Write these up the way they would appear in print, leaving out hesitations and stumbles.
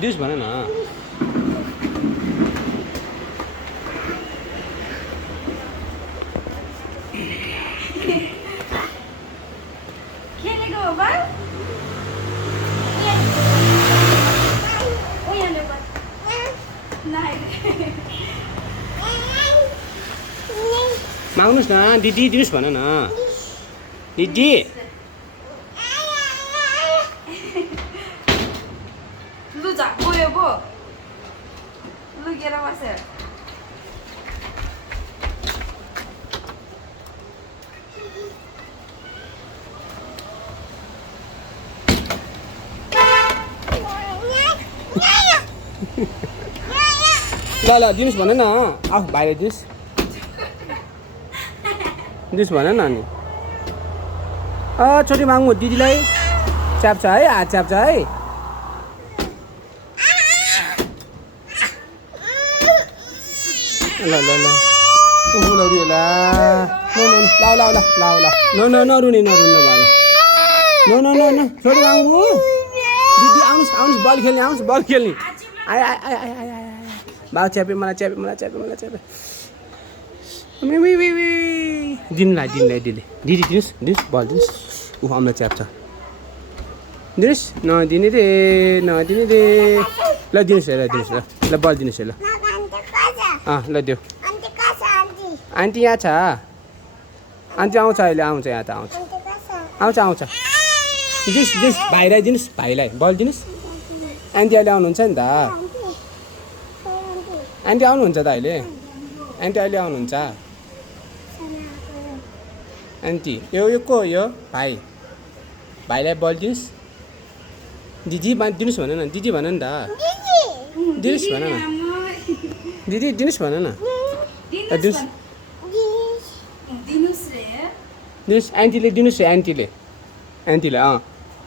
दिनुस् भन न खेलेको हो बा ओ यहाँ बा नाइ माग्नुस् न दिदी दिनुस् भन न दिदी लु जा गयो बो लुकेर बसेर ल ल दिनुस् भन न आऊ बाहिर दिनुस् दिनुस् भन न अनि छोटी माग्नु दिदीलाई च्याप्छ है हात च्याप्छ है ल ल ल लौरी होला नरुने बाबा न छोटी माग्नु दिदी आउनुहोस् आउनुहोस् बल खेल्ने आउनुहोस् बल खेल्ने आए आए आए आए आए आए बाबा च्यापे मलाई दिनुलाई दिदी दिनुहोस् बल दिनुहोस् ऊ हामीलाई च्याप्छ दिनुहोस् नदिने रे ल दिनुहोस् ल बल दिनुहोस् ल ल देऊ आन्टी यहाँ छ आन्टी आउँछ अहिले आउँछ यहाँ त आउँछ दिनुहोस् भाइलाई दिनुहोस् भाइलाई बल दिनुहोस् आन्टी अहिले आउनुहुन्छ नि त आन्टी आउनुहुन्छ त अहिले आउनुहुन्छ आन्टी यो को हो यो भाइलाई बल दिनुहोस् दिदी दिनुहोस् भन न दिदी भन नि त दिनुहोस् भन न दिदी दिनुहोस् भन न दिनुहोस् आन्टीले दिनुहोस् आन्टीले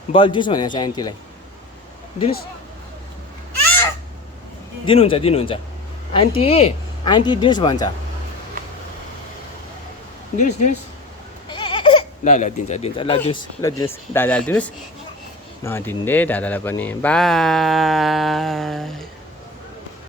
बल दिनुहोस् भनेको छ आन्टीलाई दिनुहोस् दिनुहुन्छ आन्टी दिनुहोस् भन्छ दिनुहोस् ल दिन्छ ल दिनुहोस् दादालाई दिनुहोस् नदिनु दादालाई पनि बाई